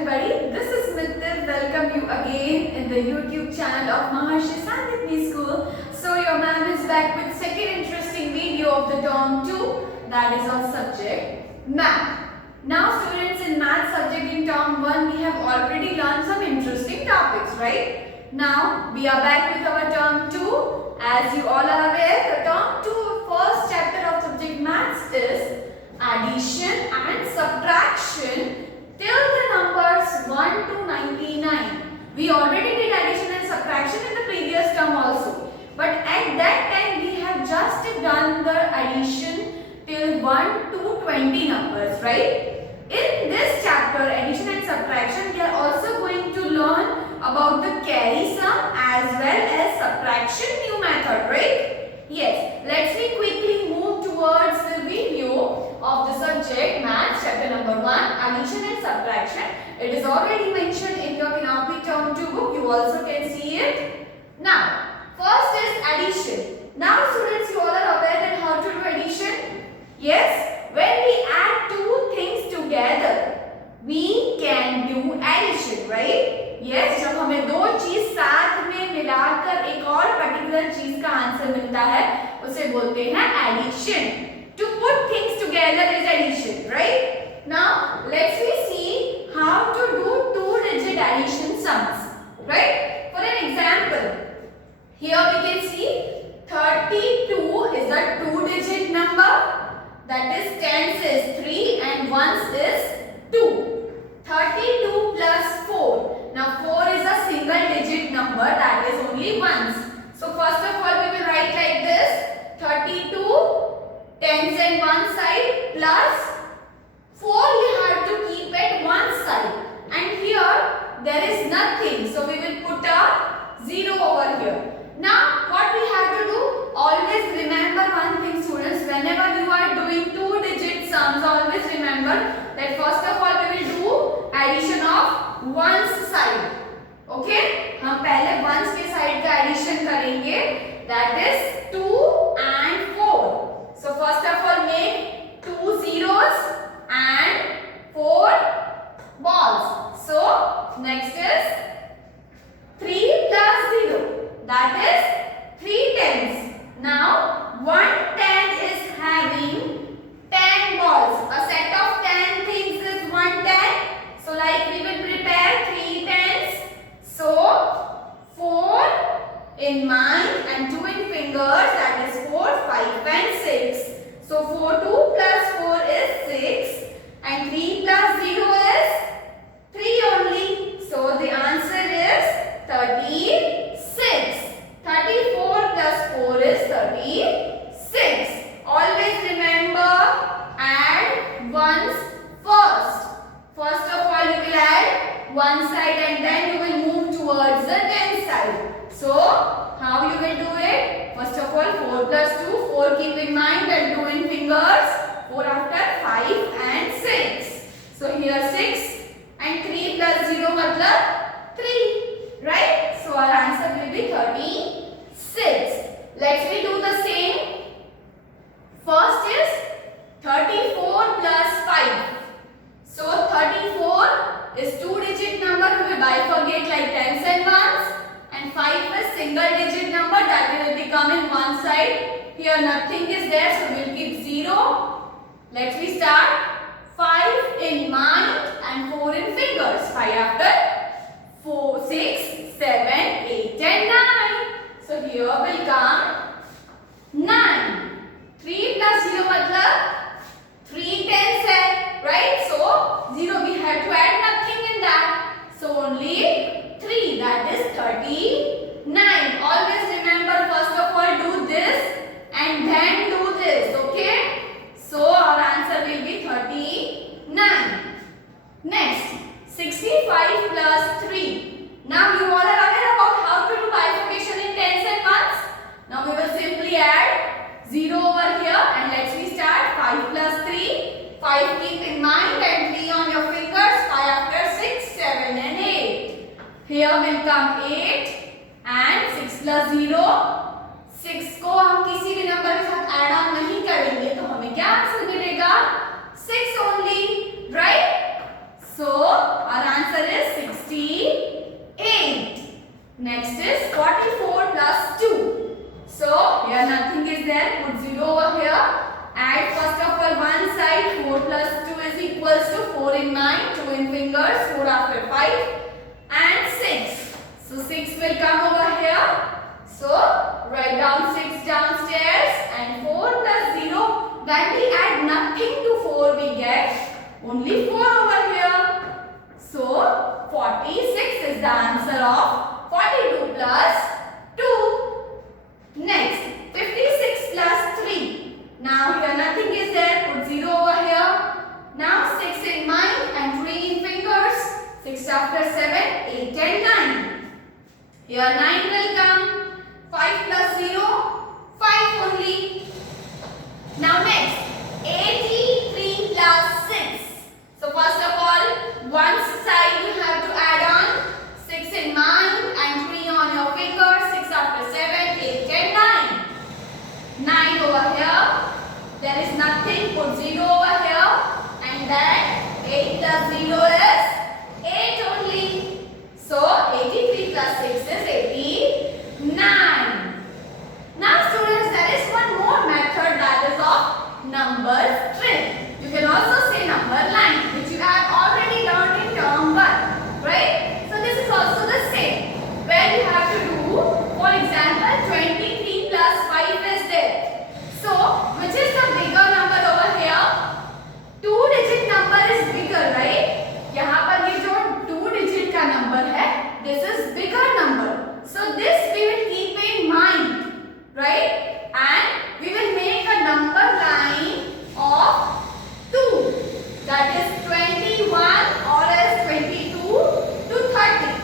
everybody, this is Mithil. Welcome you again in the YouTube channel of Maharshi Sandipni School. So your ma'am is back with second interesting video of the term 2, that is on subject math. Now students, in math subject in term 1 we have already learned some interesting topics, right? Now we are back with our term 2. As you all are aware, the term 2 first chapter of subject maths is addition and subtraction till the numbers 1 to 99. We already did addition and subtraction in the previous term also. But at that time we have just done the addition till 1 to 20 numbers, right? In this chapter, addition and subtraction, we are also going to learn about the carry sum as well as subtraction new method, right? Yes, let's we quickly move towards the video of the subject math chapter number 1, addition and subtraction. It is already mentioned in your Canopy term 2 book. You also can see it. Now, first is addition. Now students, you all are aware that how to do addition? Yes, when we add two things together, we can do addition, right? Yes, जब हमें दो चीज साथ में मिलाकर एक और particular चीज का आंसर मिलता है, उसे बोलते हैं addition. To put things together is addition, right? Now, let's see how to do two-digit addition sums, right? For an example, here we can see 32 is a two-digit number. That is 10s is 3 and 1s is 2. 32 plus 4. Now 4 is a single digit number, that is only ones. So first of all we will write like this: 32 tens and one side plus 4 we have to keep at one side. And here there is nothing, so we will put a 0 over here. Now what we have to do? Always remember one thing students, whenever you are doing two-digit sums, always remember that first of all we will do addition of ones side. Okay? हम पहले ones के side का addition करेंगे, that is 2 and 4. So first of all make 2 zeros and 4 balls. So next is 3 plus 0, that is 3 tens. Now, 1 10 is having 10 balls. A set of 10 things is 1 10. So, like we will prepare 3 tens. So, 4 in mind and 2 in fingers. That is 4, 5 and 6. So, 2 plus 4 is 6. And 3 plus 0 is 3 only. So, the answer is 36. 34 plus 4 is 36. Always remember, add ones first. First of all, you will add one side and then you will move towards the 10 side. So, how you will do it? First of all, 4 plus 2, 4 keep in mind and 2 in fingers. 4 after 5 and 6. So, here 6 and 3 plus 0 matlab 3. Right? So, our answer will be 36. Let's we do the same. First is 34 plus 5. So 34 is two-digit number. We will bifurcate like tens and ones. And 5 is single-digit number that will become in one side. Here nothing is there, so we will keep 0. Let's we start. 5 in mind and 4 in fingers. 5 after 4, 6, 7, 8 and 9. So here will come 9. 3 plus 0 matlab 3 tens hai, right? So 0 we have to add nothing in that. So only 3, that is 39. Always remember, first of all do this and then do this, okay? So our answer will be 39. Next, 65 plus 3. Now you all are aware about how to do bifurcation in tens and ones. Now we will simply add 0 over here and let's we start. 5 plus 3. 5 keep in mind and 3 on your fingers. 5 after 6, 7 and 8. Here will come 8 and 6 plus 0. 6 को हम किसी भी number के साथ add on नहीं करेंगे तो हमें क्या आंसर मिलेगा? 6 only, right? So our answer is 68. Next is 44 plus 2. So here nothing is there. Put 0 over here. Add first of all one side. 4 plus 2 is equals to 4 in mind, 2 in fingers, 4 after 5 and 6. So 6 will come over here. So write down 6 downstairs and 4 plus 0. When we add nothing to 4 we get only 4 over here. So 46 is the answer of 42 plus 2. Next 56 plus 3. Now here nothing is there. Put 0 over here. Now 6 in mind and 3 in fingers. 6 after 7, 8 and 9. Here 9 will come. 5 plus 0, 5 only. Now next 83 plus 6. So first of all, one side you have to add on 6 in mind and 3 on your finger. 6 after 7, 8 and 9. 9 over here. There is nothing. Put 0 over here. And then 8 plus 0 is 8 only. So 83 plus 6 is 89. Now students, there is one more method, that is of number string. You can also say number line, which you have already learned in term 1, right? So this is also the same, where you have to do, for example, 23 plus 5 is there. So which is the bigger number over here? 2-digit number is bigger, right? यहाँ पर ये जो 2-digit का number है, this is bigger number. So this we will keep in mind, right? And we will make a number line of 2. That is 21 or as 22 to 30.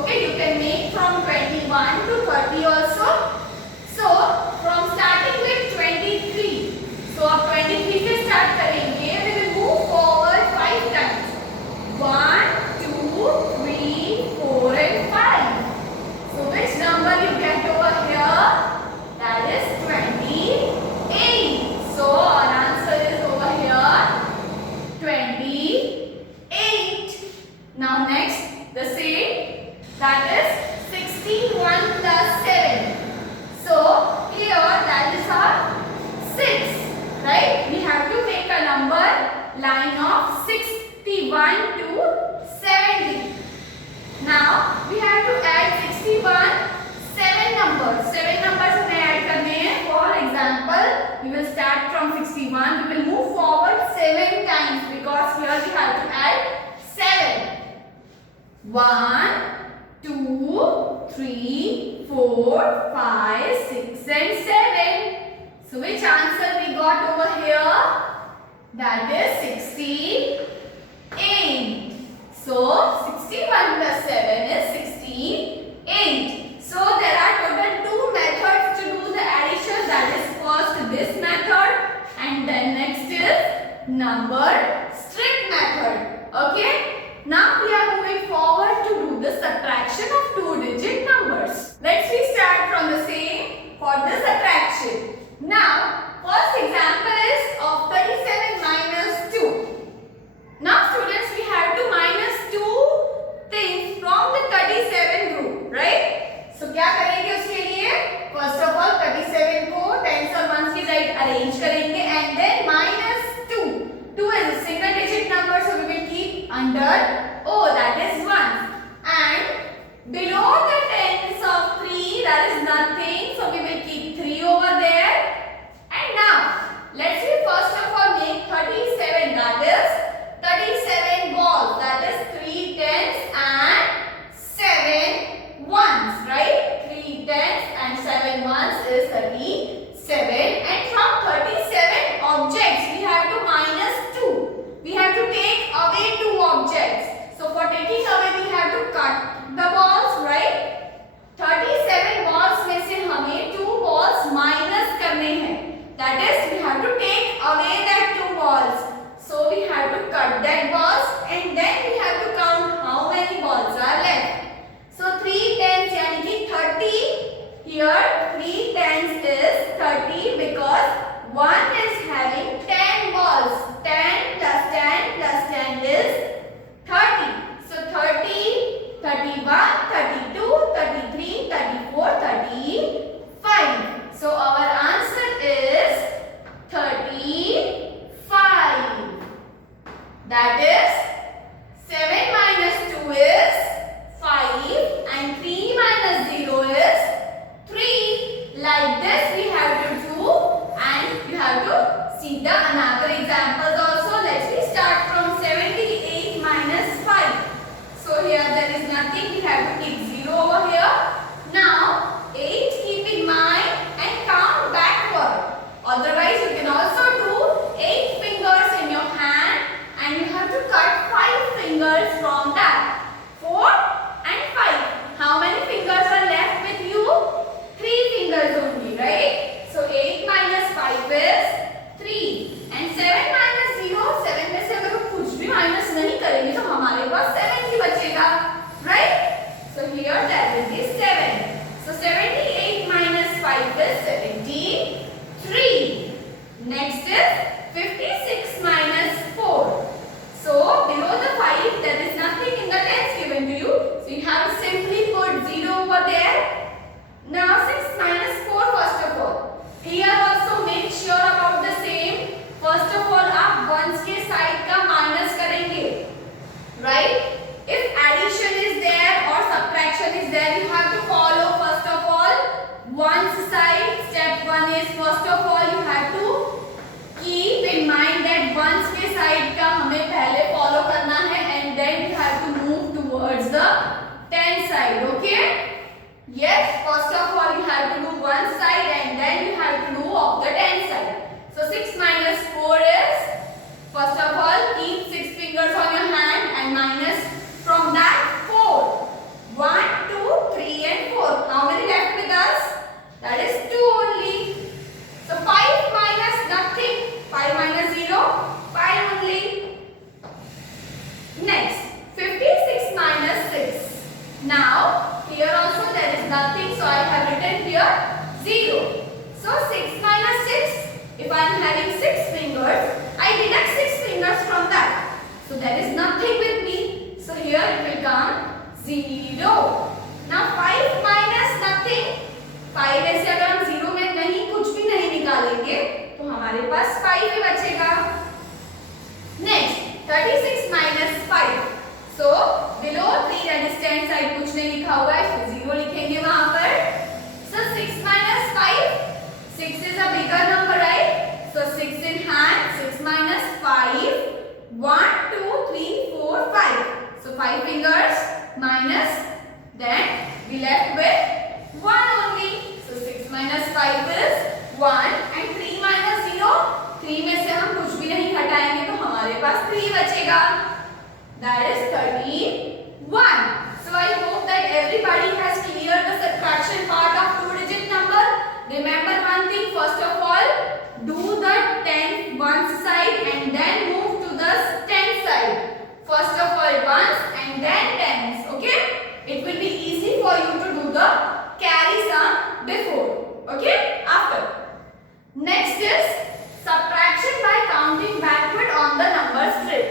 Okay, you can make from 21 to 30 also. So from starting with 23. So अब 23 से start करेंगे. We will move forward 5 times. 1, 2, 3, 4 and 5. So which number you get over here? That is 28. So our answer is over here 28. Now next the same, that is 61 plus 7. So here that is our 6, right? We have to make a number line of 61 to 70. Now we have to add 61 7 numbers. 7 numbers हमें add करने हैं. For example, we will start from 61. We will move forward 7 times because here we have to add 7. 1, 2, 3, 4, 5, 6 and 7. So which answer we got over here? That is 68. So 61 plus 7 is 68. So there are total 2 methods to do the addition. That is first this method and then next is number string method. Okay. Now we are moving forward to do the subtraction of 2-digit numbers. Let's restart from the same for the subtraction. Now first example is of 37 minus 2. Now students, we have to minus 2 things from the 37 group, right? So क्या करेंगे उसके लिए? First of all 37 को tens और ones की side arrange करेंगे and then minus 2. 2 is a single digit number, so we will keep under 31, 32, 33, 34, 35. So our answer is 35. That is 7 minus 2 is 5 and 3 minus 0 is 3. Like this we have to do, and you have to see the another examples also. Let's start from 78 minus 5. So here there is nothing, we have to keep 0 over here. Now 8 keep in mind and count backward. Otherwise you can also do 8 fingers in your hand and you have to cut 5 fingers from that. 4 and 5. How many fingers are left with you? 3 fingers only, right? So 8 minus 5 is 3 and 7 minus 0. 7 में से अगर हम कुछ भी minus नहीं करेंगे तो हमारे पास 7 ही बचेगा, right? So here that will be 7. So 78 minus 5 is 73. Next is 56 minus 4. So below the 5 there is nothing in the tens given to you. So you have to simply put 0 over there. Now 6 minus 4 first of all. Here also make sure about the same. First of all आप ones के side का minus करेंगे, right? If addition is there or subtraction is there, you have to follow first of all ones side. Step 1 is first of all you have to keep in mind that ones के side का हमें पहले follow करना है and then you have to move towards the tens side, okay? Yes, first of all you have to do one side and then you have to do of the tens side. So 6 minus 4 is, first of all keep 6 fingers on your hand and minus from that 4. 1, 2, 3 and 4. How many left with us? That is 2 only. So 5 minus nothing. 5 minus 0. 5 only. Next, 56 minus 6. Now, here also there is nothing. So I have written here 0. So 6 minus 6. If I am having 6 fingers, I deduct 6 fingers from that. So there is nothing with me. So here it will come 0. Now 5 minus nothing. 5 ऐसे अगर हम 0 में नहीं कुछ भी नहीं निकालेंगे तो हमारे पास 5 ही बचेगा. Next 36 minus 5. So below 3 that is 10 side कुछ नहीं लिखा हुआ है, so 0 लिखेंगे वहां पर. So 6 minus 5. 6 is a bigger number, right? So 6 in hand. 6 minus 5. 1, 2, 3, 4, 5. So 5 fingers minus. Then we left with 1 only. So 6 minus 5 is 1 and 3 minus 0. 3 में से हम कुछ भी नहीं हटाएंगे तो हमारे पास 3 बचेगा. That is 31. So I hope that everybody has cleared the subtraction part of 2-digit number. Remember one thing, first of all, do the 10 ones side and then move to the 10 side. First of all ones and then tens, okay? It will be easy for you to do the carry sum before, okay? After. Next is subtraction by counting backward on the number strip.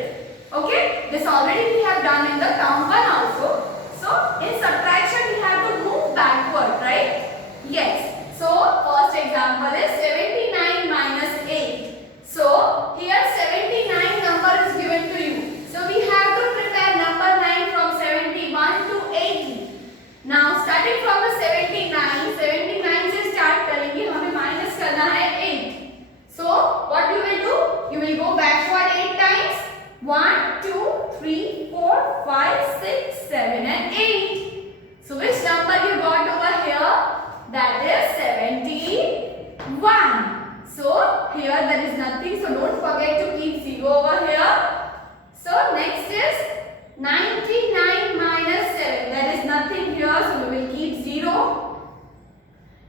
Okay? This already we have done in the count 1 also. So in subtraction we have to move backward, right? Yes. So first example is 79 minus 8. So here 79 number is given to you. So we have to prepare number 9 from 71 to 80. Now starting from the 79 से start करेंगे, हमें minus करना है 8. So what you will do? You will go backward 8 times. 1, 2, 3, 4, 5, 6, 7 and 8. So which number you got over here? That is 71. So here there is nothing, so don't forget to keep 0 over here. So next is 99 minus 7. There is nothing here, so we will keep 0.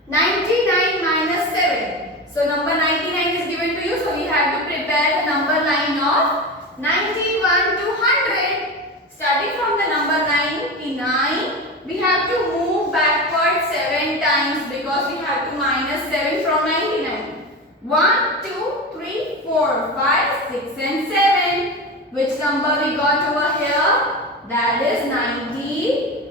99 minus 7. So number 99 is given to you, so we have to prepare the number line of 91 to 100. Starting from the number 99, we have to move backward 7 times because we have to minus 7 from 99. 1, 2, 3, 4, 5, 6 and 7. Which number we got over here? That is 90.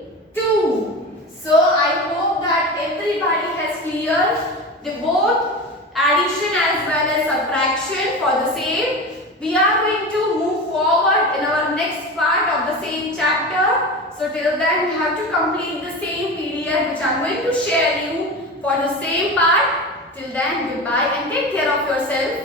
reaction for the same. We are going to move forward in our next part of the same chapter. So till then, you have to complete the same PDF which I am going to share you for the same part. Till then, goodbye and take care of yourself.